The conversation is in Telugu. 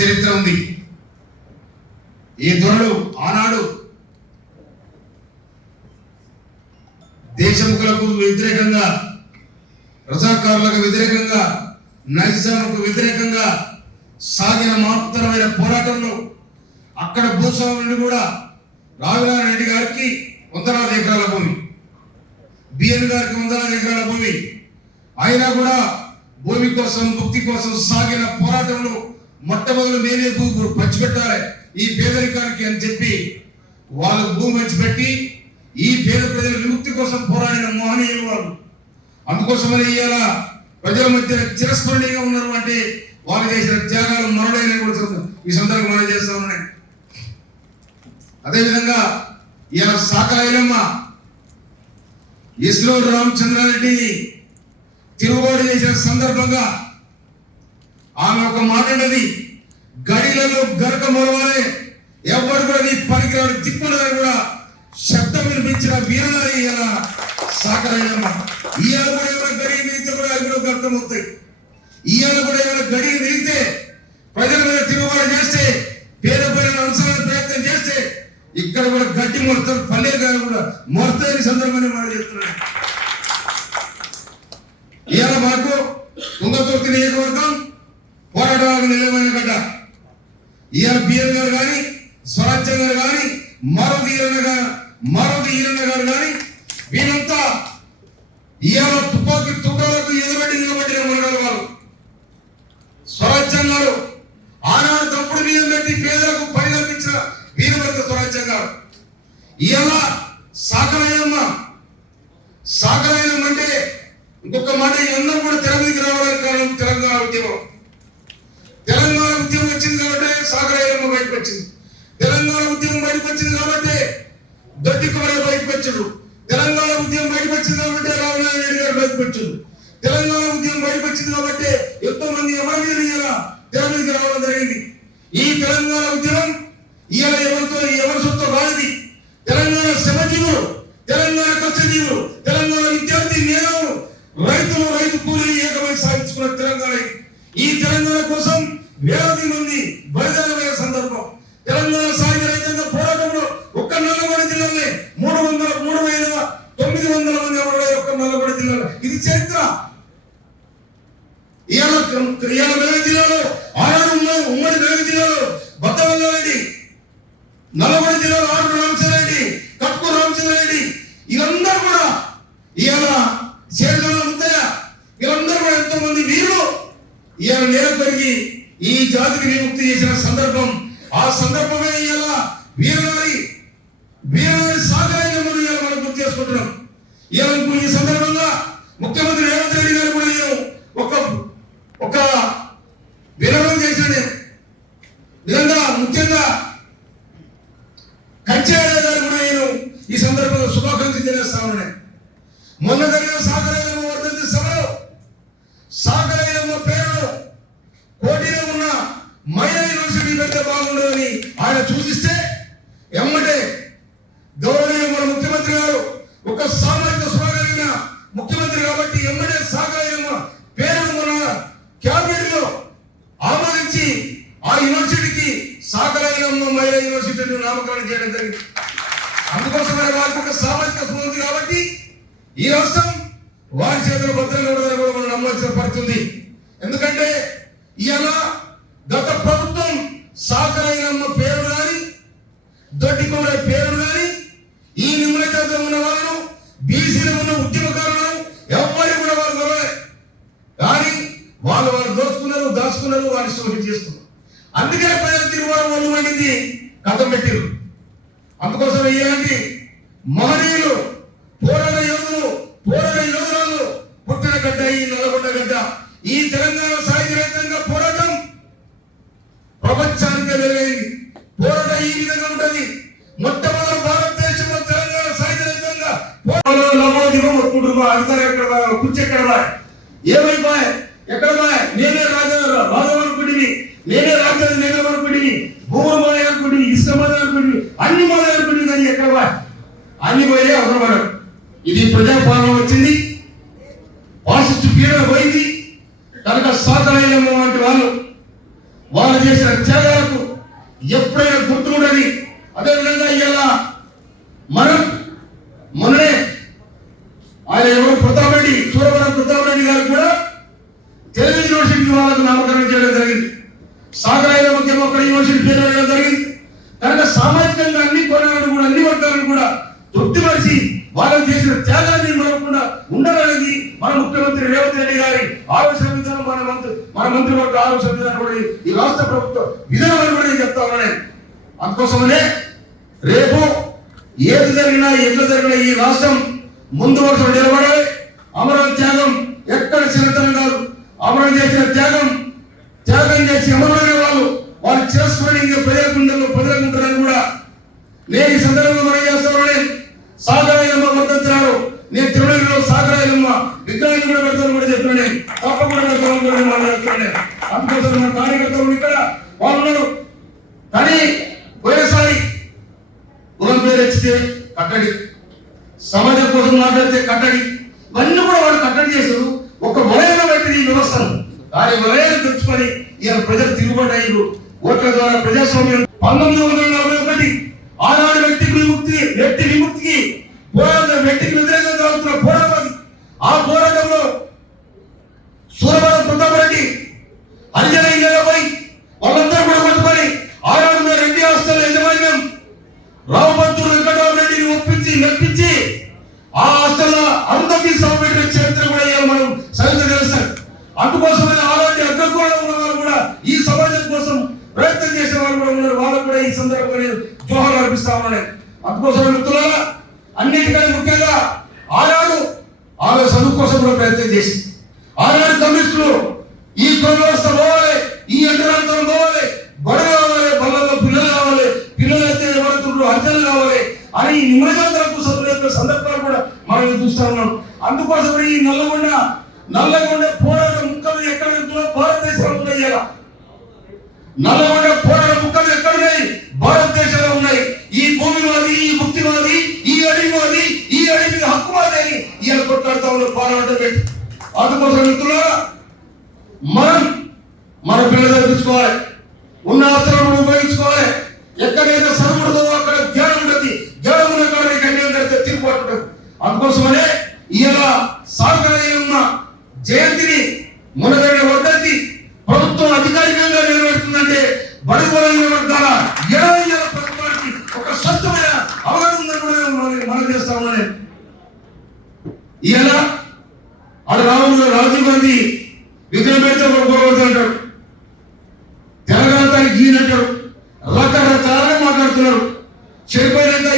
చరిత్ర ఉంది. ఈ దొరలు ఆనాడు దేశముఖులకు వ్యతిరేకంగా, రజాకారులకు వ్యతిరేకంగా, నైజాముకు వ్యతిరేకంగా సాగిన మహత్తరమైన పోరాటంలో అక్కడ భూస్వాముని కూడా రాఘునారెడ్డి గారికి 100 ఎకరాల భూమి, బిఎన్ గారికి 100 ఎకరాల భూమి, అయినా కూడా భూమి కోసం, ముక్తి కోసం సాగిన పోరాటంలో మొట్టమొదలు మేమే భూమి పంచిపెట్టాలి ఈ పేదరికానికి అని చెప్పి వాళ్ళు భూమి పంచిపెట్టి ఈ పేద ప్రజల విముక్తి కోసం పోరాడిన మహనీయులు వాళ్ళు. అందుకోసమని ఇవాళ ప్రజల మధ్య చిరస్మరణీయంగా ఉన్నారు. అంటే వాళ్ళు చేసిన త్యాగాలు మరుడైన కూడా ఈ సందర్భంగా మనం చేస్తా ఉన్నాయి. అదేవిధంగా ఇవాళ సాకలైలమ్మ ఇస్రో రామచంద్రారెడ్డిని తిరుగుబాటు చేసిన సందర్భంగా ఆమె ఒక మాట అన్నది, గడిలలో గరక మొరవాలే, ఎవరు కూడా నీ పనికిరాడు తిప్పులని కూడా శబ్దం వినిపించిన వీరనారి ఇలా సాకలైలమ్మ. ఇవాళ కూడా ఏమైనా గడికి మిగిలితే కూడా అవి కూడా అర్థమవుతాయి. ఇవాళ కూడా ఏమైనా గడికి మిగిలితే ప్రజల మీద తిరుగుబాటు చేస్తే, పేద ప్రజల అంశాలను ప్రయత్నం చేస్తే ఇక్కడ కూడా గడ్డి మొడతారు, పల్లె గారు కూడా మొడతాయని సందర్భాన్ని మనం చెప్తున్నాం. ఇవాళ మాకు తుంగతుర్తి నియోజకవర్గం పోరాటాలకు నిలవైన గడ్డ. ఇవాళ బిఎన్ గారు కానీ, స్వరాజ్యం గారు కానీ, మరొక ఈరన్న గారు కానీ వీళ్ళంతా ఇవాళ తుపాకీ తుటాలకు ఎదురబడి నిలబడిన మునగారు వారు. స్వరాజ్యం గారు ఆనాడు తప్పుడు బియ్యం పెట్టి పేదలకు పని కల్పించిన వీరభద్ర స్వరాజ్యం గారు. ఇవాళ సాకలైనమ్మ అంటే ఇంకొక మాట, అందరూ కూడా తెర మీదకి రావడానికి కారణం తెలంగాణ ఉద్యమం. తెలంగాణ ఉద్యమం వచ్చింది కాబట్టి సాకలైనమ్మ బయటకు వచ్చింది. తెలంగాణ ఉద్యమం బయటకు వచ్చింది కాబట్టి దొడ్డి కుమార్ బయటకు వచ్చాడు. తెలంగాణ ఉద్యమం బయటకు వచ్చింది కాబట్టి రాఘునారెడ్డి గారు బయటకు వచ్చాడు. తెలంగాణ ఉద్యమం బయటకు వచ్చింది కాబట్టి ఎంతో మంది ఎవరి తెర మీదకి రావడం జరిగింది. ఈ తెలంగాణ ఉద్యమం ఇవాళ ఎవరి సొంత రానిది. తెలంగాణ శ్రమజీవులు, తెలంగాణ కష్టజీవులు, తెలంగాణ విద్యార్థి మేధావులు, రైతు కూలీలు ఏకమై సాధించుకున్న తెలంగాణ. ఈ తెలంగాణ కోసం వేలాది మంది బలిదానమైన సందర్భం. తెలంగాణ సాయుధ రైతాంగ పోరాటంలో ఒక్క నల్లగొండ జిల్లాలో 3,900 మంది ఎవరు ఒక్క నల్లగొండ జిల్లాలో. ఇది చరిత్ర. ఇవాళ మెదక్ జిల్లాలో ఆనాడు ఉమ్మడి మెదక్ జిల్లాలో బత్తవల్లారెడ్డి, నల్లగొండ జిల్లాలో ఆరు రామచంద్రారెడ్డి, కట్కూరు రామచంద్రారెడ్డి, వీళ్ళందరూ కూడా ఇవాళ చేరుదల ముద్దయ్య, వీళ్ళందరూ కూడా ఎంతో మంది వీరులు ఇవాళ నేల పెరిగి ఈ జాతికి విముక్తి చేసిన సందర్భం. ఆ సందర్భమే ఇవాళ వీరనారి సాకలైనమ్మను ఇవాళ మనం గుర్తు చేసుకుంటున్నాం. ఇవాళ ఈ సందర్భంగా ముఖ్యమంత్రి రేవంత్ రెడ్డి గారు కూడా నేను ఒక వినడం చేశాను. నిజంగా ముఖ్యంగా కంచెయ్య గారు కూడా నేను ఈ సందర్భంగా శుభాకాంక్షలు తెలియజేస్తా ఉన్నాను. మొన్న జరిగిన సాకలైనమ్మ వర్ధంతి సభలో సాకలైనమ్మ పేరును పోటీలో ఉన్న మహిళా యూనివర్సిటీ పెడితే బాగుండదని ఆయన సూచిస్తే ఎమ్మటే గౌరవనీయ మన ముఖ్యమంత్రి గారు ఒక సామాజిక స్వరగలిగిన ముఖ్యమంత్రి కాబట్టి ఎమ్మటే సాకలైనమ్మ పేరును మన క్యాబినెట్ లో ఆమోదించి ఆ యూనివర్సిటీకి సాకలైనమ్మ మహిళా యూనివర్సిటీని నామకరణం చేయడం జరిగింది. అందుకోసమైన వారికి ఒక సామాజిక స్ఫూర్తి కాబట్టి ఈ రాష్ట్రం వారి చేతులు భద్రంగా ఉండదని కూడా మనం నమ్మవలసిన పరిస్థితి. ఎందుకంటే ఇవాళ గత ప్రభుత్వం సాకలైనమ్మ పేరు కానీ, దొడ్డి కుమార్ పేరు కానీ, ఈ నిమ్మల జాతిలో ఉన్న వాళ్ళను, బీసీలో ఉన్న ఉద్యమకారులను ఎవరి కూడా వాళ్ళు గొడవలే. కానీ వాళ్ళు దాచుకున్నారు, వారిని సోషల్ చేసుకున్నారు. అందుకే ప్రజలు తిరుగుబాటు ఒళ్ళు మండింది కథం పెట్టారు. అందుకోసం ఇలాంటి మహనీయులు, పోరాట యోధురాలు పుట్టిన గడ్డ ఈ నల్లగొండ గడ్డ. ఈ తెలంగాణ సాయుధ రైతాంగ పోరాటం ప్రపంచానికి వెలుగైంది. పోరాటం ఈ విధంగా ఉంటది. మొట్టమొదటి భారతదేశంలో తెలంగాణ సాయుధ రైతాంగ కూర్చెక్కడ ఏమైపోయా ఎక్కడ పోయా, నేనే రాజవరకుడిని, నేనే రాజవరకుడిని, భూములు మాయకుడిని, ఇసుక మాయకుడిని, అన్ని మాయకుడిని కానీ ఎక్కడ పోయా, అన్ని పోయే అవసరపడరు. ఇది ప్రజాపాలన వచ్చింది, పాసిస్ట్ పీడన పోయింది. కనుక సాకలైనమ్మ వంటి వాళ్ళు వాళ్ళు చేసిన త్యాగాలకు ఎప్పుడైనా గుర్తుండని. అదేవిధంగా ఇలా మనం మొన్ననే ఆయన ఎవరు ప్రతాపరెడ్డి, సూరవరం ప్రతాపరెడ్డి గారు కూడా తెలుగు యూనివర్సిటీ వాళ్ళకు నామకరణం చేయడం జరిగింది. సాగరాయిలో ముఖ్యంగా ఒక యూనివర్సిటీ పేరు వేయడం జరిగింది. కనుక సామాజికంగా అన్ని కోణాలను కూడా, అన్ని వర్గాలను కూడా తృప్తిపరిచి వాళ్ళకు చేసిన త్యాగాన్ని మరవకుండా ఉండాలనేది మన ముఖ్యమంత్రి రేవంత్ రెడ్డి గారి ఆలోచన విధానం, మన మంత్రివర్గ ఆలోచన విధానం కూడా ఈ రాష్ట్ర ప్రభుత్వ విధానం కూడా నేను చెప్తా ఉన్నాను. అందుకోసమనే రేపు ఏది జరిగినా ఎట్లా జరిగినా ఈ రాష్ట్రం ముందు వరుసలో నిలబడాలి. అమరుల త్యాగం ఎక్కడ చిన్నతనం కాదు. అమరులు చేసిన త్యాగం చేసి అమరులైన వాళ్ళు చేసుకొని ఇంకా ప్రజల గుండెల్లో కూడా నేను ఈ సందర్భంగా మనం చేస్తాను. సాగరాయలమ్మ వర్ధంతున్నారు. నేను తిరుమలలో సాగరాయలమ్మ విగ్రహాన్ని కూడా పెడతాను కూడా చెప్పినాను. తప్పకుండా మాట్లాడుతున్నాను. అందుకోసం మన కార్యకర్తలు ఇక్కడ వాళ్ళు ఉన్నారు. కానీ పోయినసారి కులం పేరు ఎచ్చితే కట్టడి, సమాజం కోసం మాట్లాడితే కట్టడి, ఇవన్నీ కూడా వాళ్ళు కట్టడి చేశారు. ఒక వలయంలో పెట్టిన ఈ వ్యవస్థను దాని వలయాన్ని తెచ్చుకొని ఇలా ప్రజలు తిరుగుబాటు అయ్యారు. ఓట్ల ద్వారా ప్రజాస్వామ్యం 1941 ఆనాడు వ్యక్తికి విముక్తికి పోరాటం, వ్యక్తికి వ్యతిరేకంగా జరుగుతున్న పోరాటం. ఆ పోరాటంలో సూరవరం ప్రతాపరెడ్డి హరిజన ఇళ్లపై వాళ్ళందరూ కూడా కొట్టుకొని ఆనాడు రెడ్డి హాస్టల్ యజమాన్యం రామపంతుడు వెంకటరామరెడ్డిని మెప్పించి ఆ హాస్టల్లో అందరికీ సభ పెట్టిన చరిత్ర కూడా మనం సరిగ్గా తెలుస్తాం. అందుకోసమే అలాంటి అగ్రకులంలో ఉన్న వాళ్ళు కూడా ఈ సమాజం కోసం ప్రయత్నం చేసే వాళ్ళు కూడా ఉన్నారు. వాళ్ళకు కూడా ఈ సందర్భంగా జోహాలు అర్పిస్తా ఉన్నాను. అందుకోసం మిత్రులారా, అన్నిటికంటే ముఖ్యంగా ఆనాడు చదువు కోసం కూడా ప్రయత్నం చేసి ఆనాడు కమ్యూనిస్టులు ఈ కుల వ్యవస్థ పోవాలి, ఈ అంటరాంతరం పోవాలి, బడులు కావాలి, బళ్ళల్లో పిల్లలు కావాలి, పిల్లలు అయితే ఎవరుతుండ్రు అర్జనలు కావాలి అని నిమజ్జనాలకు చదువుల సందర్భాలు కూడా మనం చూస్తా ఉన్నాం. అందుకోసం ఈ నల్లగొండ పోరాట ముక్కలు ఎక్కడ వెళ్తున్నా భారతదేశంలో ఉన్నాయి. నల్లగొండ పోరాట ముక్కలు ఎక్కడున్నాయి? భారతదేశంలో ఉన్నాయి. ఈ భూమి మాది, ఈ ముక్తి మాది, ఈ అడవి మాది, ఈ అడవికి హక్కు మాది అని ఇవాళ కొట్లాడుతా ఉన్నారు పోరాటం పెట్టి. అందుకోసం మిత్రులారా, మనం మన పిల్లలు చదివించుకోవాలి, ఉన్న ఆస్తులను ఉపయోగించుకోవాలి. ఎక్కడైతే చదువు ఉంటుందో అక్కడ జ్ఞానం ఉంటుంది, జ్ఞానం ఉన్న కాడ అన్యాయం జరిగితే తిరుగుబాటు ఉంటుంది. అందుకోసమనే ఇవాళ సాగరాయలమ్మ జయంతిని మునగడ వర్ధంతి ప్రభుత్వం అధికారికంగా నిలబెడుతుందంటే బడుగు బలహీన వర్గాల 20 ఏళ్ల ప్రభుత్వానికి ఒక స్పష్టమైన అవగాహన ఉందని కూడా మనం చేస్తా ఉన్నాను. ఇవాళ అటు రాజీవ్ గాంధీ విగ్రహం పెడితే గొడవడుతూ అంటాడు, తెలంగాణ గీనంటాడు, రకరకాలుగా మాట్లాడుతున్నారు. చెడిపోయినాక